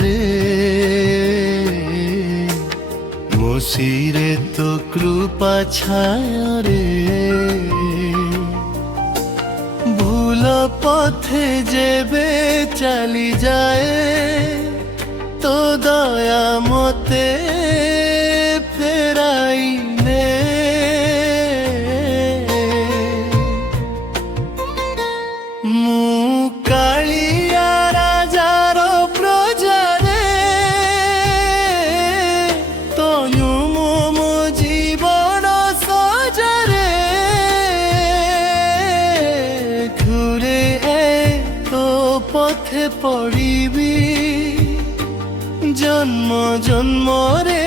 রে ମୋ ଶିରେ ତୋ କୃପା ଛାୟା ରେ ভুল পথে যেবে চালি যায় তো দয়া মতে ফেরাই নে মু কালিয়া রাজার প্রজারে তনু মো জীবন সজরে ঘুরে তো পথে পড়িবি জন্ম জন্মরে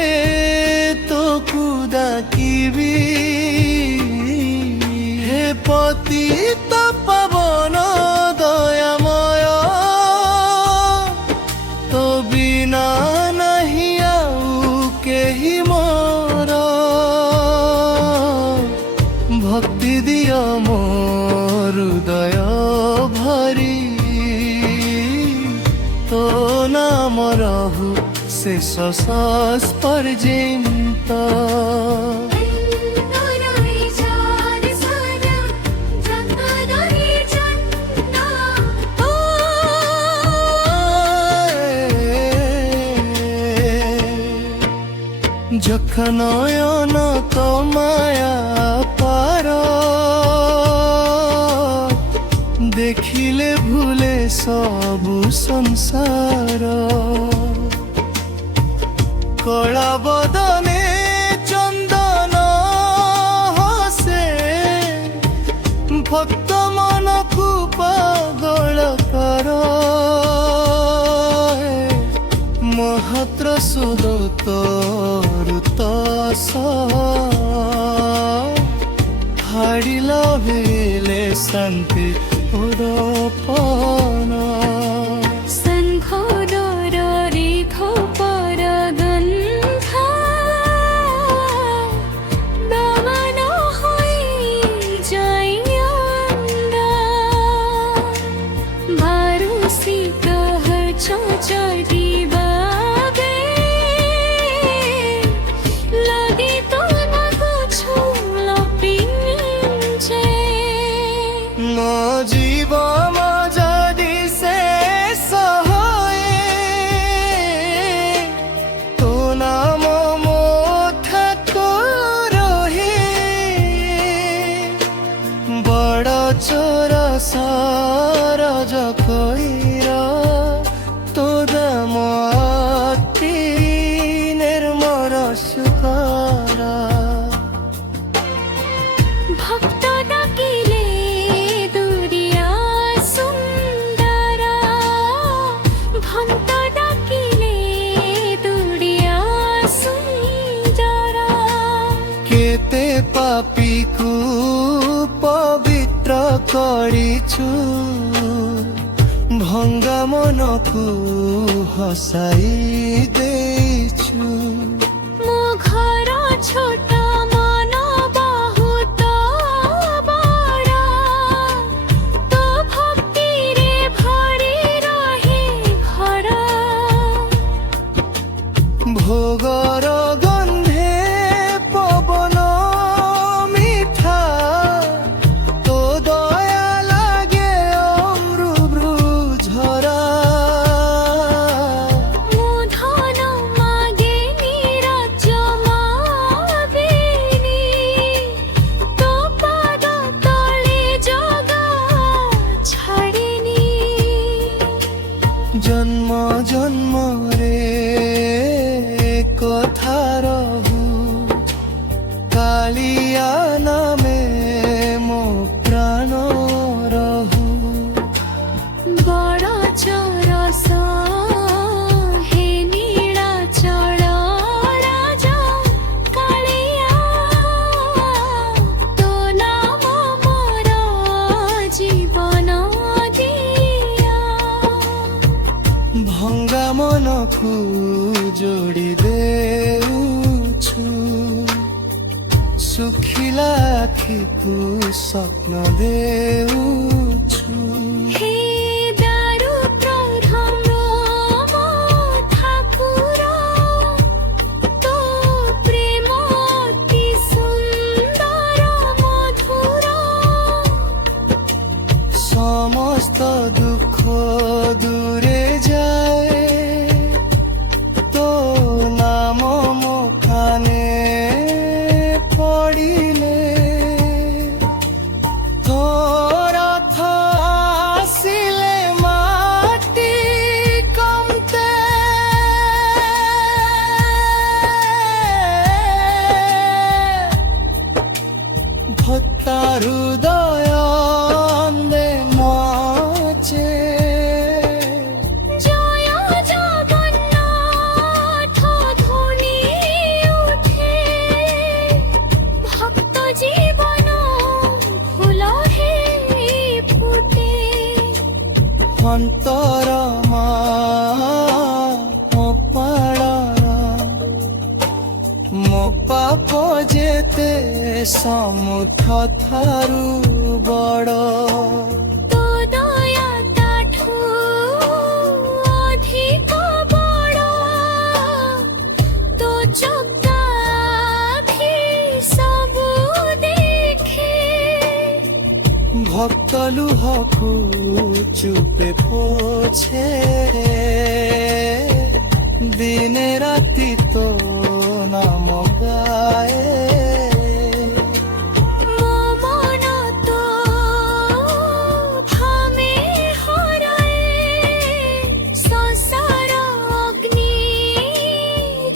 তোকু ডাকিবি হে পতিত পাবন দয়াময় তো বিনা নাহি আউ কেহি মোর ভক্তি দিয় মোর হৃদয় ভরি তো নাম রহু শেষ শ্বাস পর্যন্ত যখন নয়ন তোমায়া পার দেখিলে ভুলে সবু সংসার কলা বদনে চন্দন হসে ভক্ত মনকু পাগল কর মহাত্র সুদতর তস হারিল ভেলে শান্তি উদপন সারজ কইরা তো দাম অতি নির্মর সুতারা ভক্ত ডাকিলে দুরিয়া সুন্দরা ভক্ত ডাকিলে দুরিয়া সুন্দরা কেতে পাপীকু পবিত্র করিছু ভঙ্গা মনকু হসাই দেইছু ମୋ ଘର ଛୋଟ ମନ ବହୁତ ବଡ଼ ତୋ ଭକ୍ତିରେ ଭରି ରହେ ଘର ভোগর গন্ধে পবন মিঠা তো দয়া লাগে অমৃত ঝরা ମୁଁ ଧନ ମାଗେନି ରାଜ ମାଗେନି ତୋ ପାଦ ତଳେ ଜଗା ଛାଡ଼ିନି জন্ম জন্মরে কথা রহু কালিয়া নামে মো প্রাণ রহু ବଡ଼ ଚରସ ହେ ନୀଳାଚଳ ରାଜା କାଳିଆ ତୋ ନାମ ମୋର ଜୀବନ ଦିଆ ভঙ্গা মনকু যোড়ি দেউছু শুখিলা আখিকু স্বপ্ন দেউছু হে দারু প্রধম ମତେ ସମୁଦ୍ର ଠାରୁ ବଡ଼ ତୋ ଦୟା ତାଠୁ ଅଧିକ ବଡ଼ ତୋ ଚକା ଆଖି ସବୁ ଦେଖେ ଭକ୍ତ ଲୁହକୁ ଚୁପେ ପୋଛେ ଦିନେ ରାତି ତୋ ନାମ ଗାଏ ମୋ ମନ ତୋ ଭାମେ ହରାଏ ସଂସାର ଅଗ୍ନି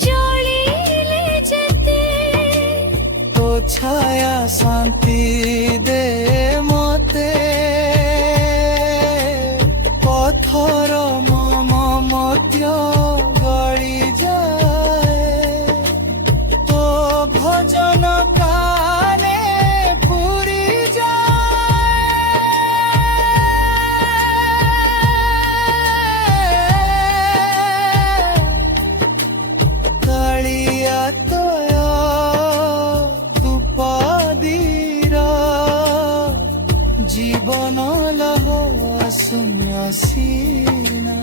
ଜଳିଲେ ଯେତେ ତୋ ଛାୟା ଶାନ୍ତି ଦେ ମତେ ପଥର ମମତ୍ୟ ଗଳି ଯାଏ ତୋ ଭଜନ କାନେ ପୁରି ଯାଏ କାଳିଆ ତୋୟ ତୁପଦୀର জীবন লহ শূন্য সীনা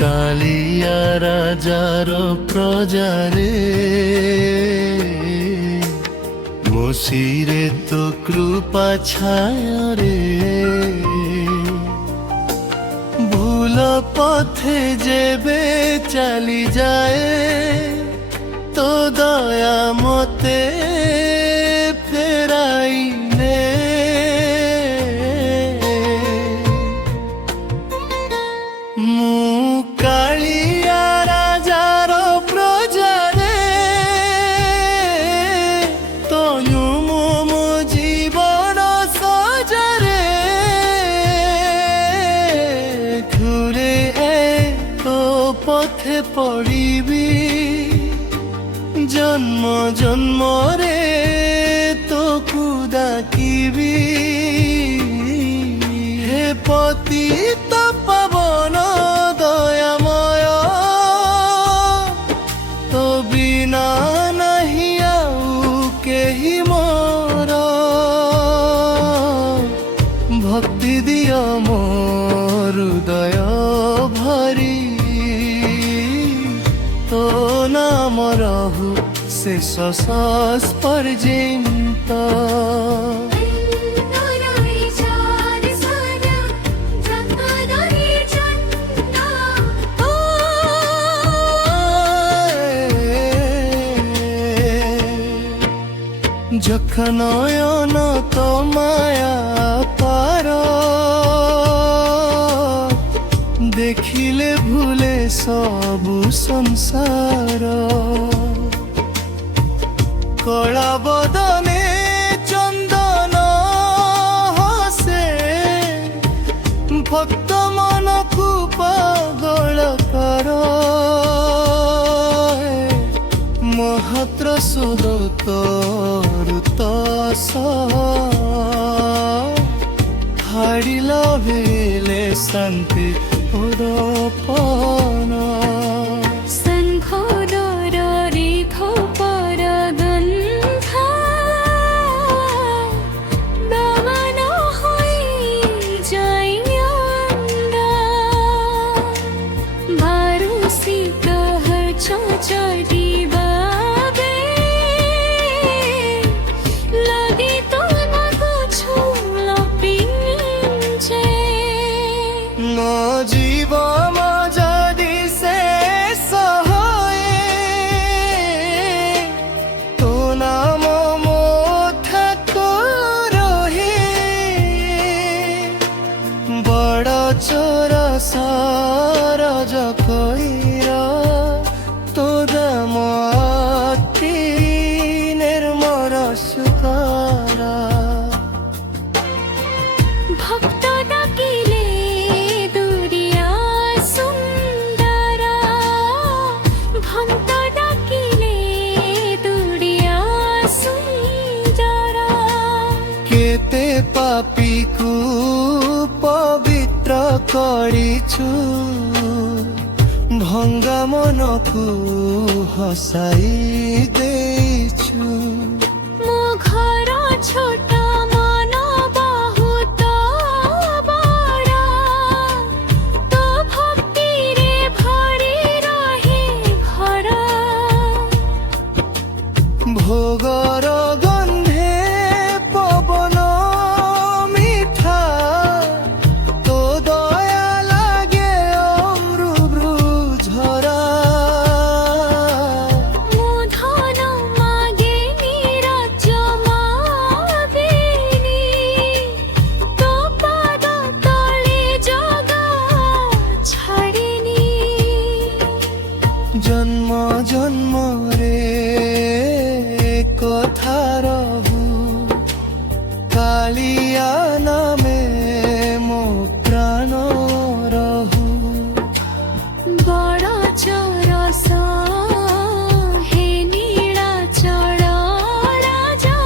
কালিয়া রাজার প্রজারে মসিরে তো কৃপা ছায়ারে ভুল পথে যেবে চালি যায় তো দয়া মতে ফেরাই নে কালিয়া রাজার প্রজারে তনু মম জীবন সজারে ঘুরে তো পথে পড়িবি জন্ম জন্মরে তো ডাকিবি হে পতিত পাবন দয়াময় তো বিনা নাহি আউ কেহি মোর ভক্তি দিয় মোর হৃদয় ভরি তো নাম রহু শেষ শ্বাস পর্যন্ত যখন নয়ন তো মায়া পার দেখিলে ভুলে সবু সংসার কলা বদনে চন্দন হসে ভক্ত মনকু পাগল কর মহত্র সুদত ঋতস হারিল ভেলে শান্তি উদপন শঙ্খোদরে ধূপর গন্ধা দমন হই যাই অন্ধা বারুসি कहर चौचड़ी बाबे लगी तो न कुछ लपिंचे জীব যদি সে କରିଛୁ ଭଙ୍ଗା ମନକୁ ହସାଇ ଦେଇଛୁ। ମୋ ଘର ଛୋଟ ମନ ବହୁତ ବଡ଼, ତୋ ଭକ୍ତିରେ ଭରି ରହେ ଘର। ଭୋଗର ଗନ୍ଧେ ପବନ ମିଠା, ତୋ ଦୟା ଲାଗେ ଅମୃତ ଝରା। ମୁଁ ଧନ ମାଗେନି ରାଜ ମାଗେନି, ତୋ ପାଦ ତଳେ ଜଗା ଛାଡ଼ିନି। ଜନ୍ମ ଜନ୍ମରେ କଥା ରହୁ କାଳିଆ ନାମେ ମୋ ପ୍ରାଣ ରହୁ। ବଡ଼ ଚରସ ହେ ନୀଳାଚଳ ରାଜା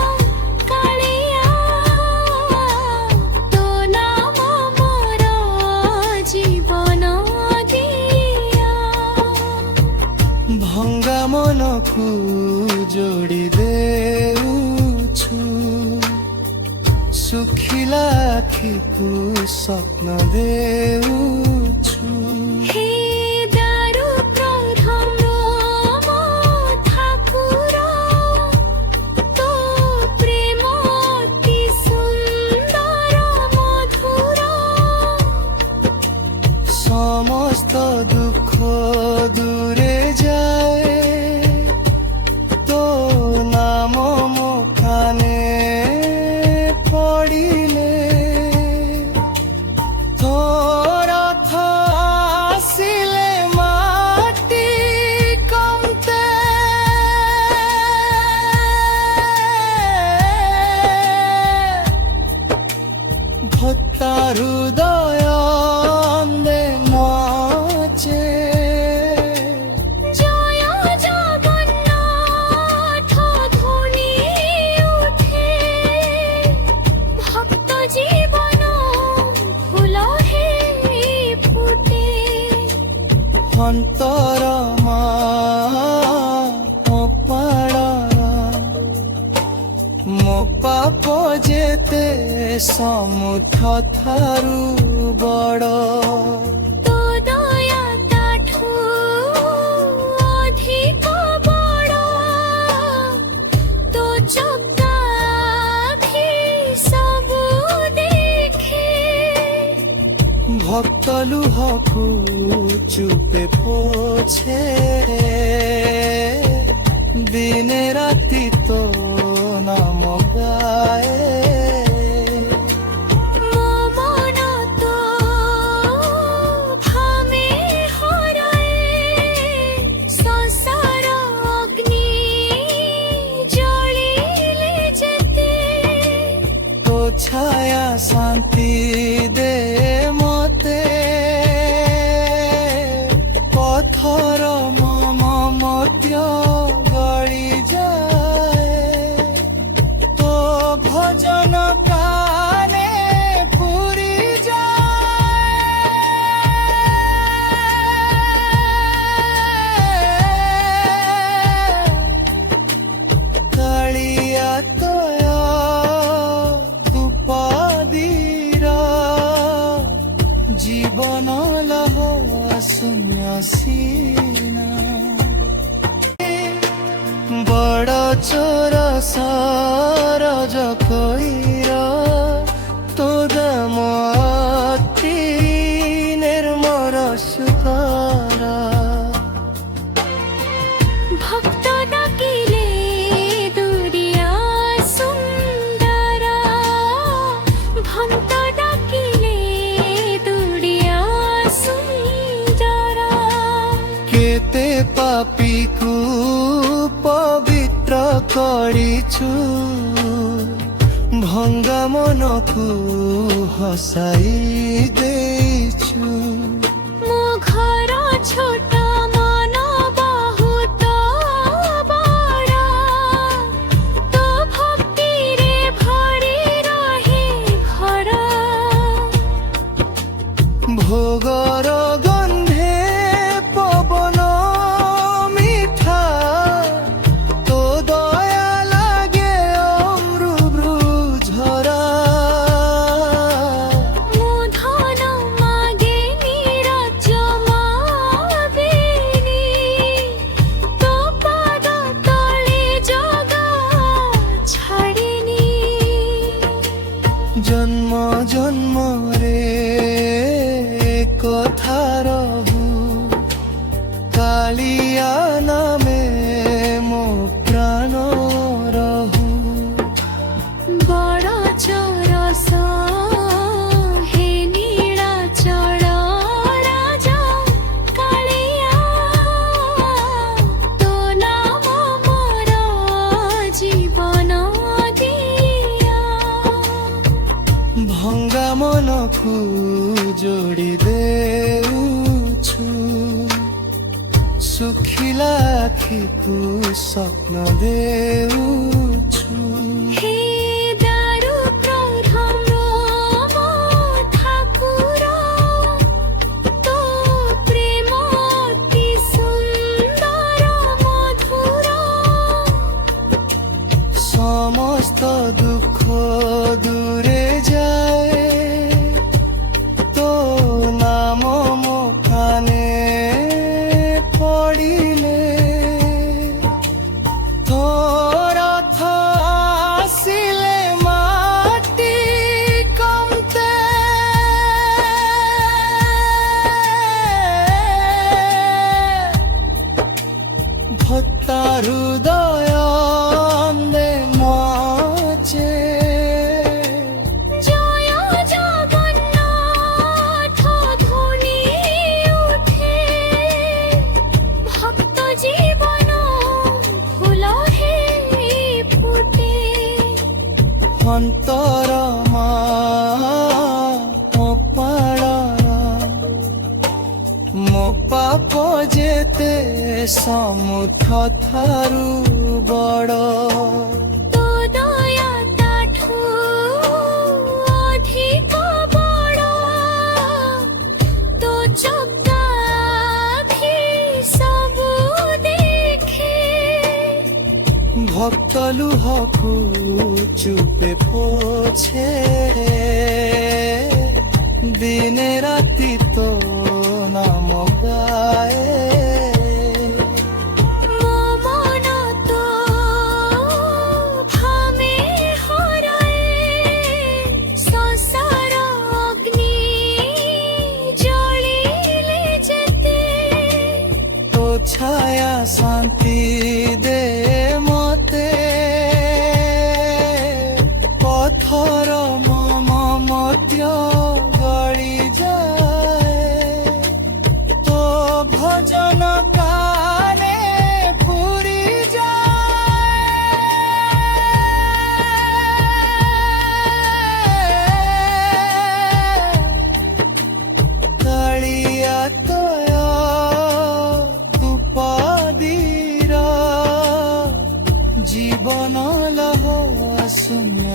କାଳିଆ, ତୋ ନାମ ମୋର ଜୀବନ ଦିଆ। ଭଙ୍ଗା ମନକୁ ଯୋଡ଼ି ଦେଉଛୁ, ଶୁଖିଲା ଆଖିକୁ ସ୍ୱପ୍ନ ଦେଉଛୁ। ହେ ଦାରୁ ପ୍ରଥମ ମୋ ଠାକୁର, ତୋ ପ୍ରେମ ଅତି ସୁନ୍ଦର ମଧୁର। ସମସ୍ତ ଦୁଃଖ ଦୂରେ ଯାଏ, ତୋ ନାମ ମୋ କାନେ ପଡ଼ିଲେ। ତୋ ରଥ ଆସିଲେ ମାଟି କମ୍ପେ, ଭକ୍ତା ହୃଦୟ ଆନ୍ଦେ ନାଚେ। জয় জগন্নাথ ধ্বনি উঠে, ভক্ত জীবন ফুল হে ফুটে। অন্তর মা ମୋ ପାଳର, ମୋ ପାପ ଯେତେ ସମୁଦ୍ର ଠାରୁ ବଡ଼। তো দয়া তাঠু অধিক বড়, তো চক্ষাখি সবু দেখে। ভক্ত লুহକୁ চুপে পোছে, দিনে রাতি তো নাম গায়ে। ମୋ ମନ ତ ଭାମେ ହରାଏ, ସଂସାର ଅଗ୍ନି ଜଳିଲେ ଯେତେ। তো ছায়া শান্তি দে মতে, পথর মমত্য গড়ি যায়। তো ভজন কানে পুরি যায়। কালিয়া তোয় দুপাদির, জীবন লহ শূন্য সিনা। বড় চোর সরজ কইর, তো দাম অতি নির্মর সুতর। ভক্ত ডাকিলে দুরিয়া সুন্দর, ভক্ত ডাকিলে দুরিয়া সুন্দর। কেতে পাপীকু পবিত্র କରିଛୁ, ଭଙ୍ଗା ମନକୁ ହସାଇ ଦେଇଛୁ। ମୋ ଘର ଛୋଟ ମନ ବହୁତ ବଡ଼, ତୋ ଭକ୍ତିରେ ଭରି ରହେ ଘର। ভো ମନକୁ ଯୋଡ଼ି ଦେଉଛୁ ଶୁଖିଲା ଆଖିକୁ ସ୍ୱପ୍ନ ଦେଉଛୁ ହେ ଦାରୁ ପ୍ରଥମ ମୋ ଠାକୁର ତୋ ପ୍ରେମ ଅତି ସୁନ୍ଦର ମଧୁର ସମସ୍ତ ଦୁଃଖ ଦୂରେ ଯାଏ ତୋ ନାମ ମୋ କାନେ ପଡ଼ିଲେ ତୋର ରଥ ଆସିଲେ ମାଟି କମ୍ପେ ভক্তা হৃদয় নাচে জয় জগন্নাথ ধ্বনি উঠে ভক্ত জীবন ফুল হে ফুটে অন্তর মা ମୋ ପାଳର ମୋ ପାପ ଯେତେ ସମୁଦ୍ର ଠାରୁ ବଡ଼ তো দয়া তাঠু অধিক বড় তো চক্ষাখি সবু দেখে ভক্ত লুহକୁ চুপে পোছে দিনে রাতি তো নাম গায়ে ମୋ ମନ ତ ଭାମେ ହରାଏ ସଂସାର ଅଗ୍ନି ଜଳିଲେ ଯେତେ তো ছায়া শান্তি দে মতে পথর মমত্য গড়ি যায় তো ভজন কানে পুরি যায় কালিয়া তয় উপাদির জীবন লহ শূন্য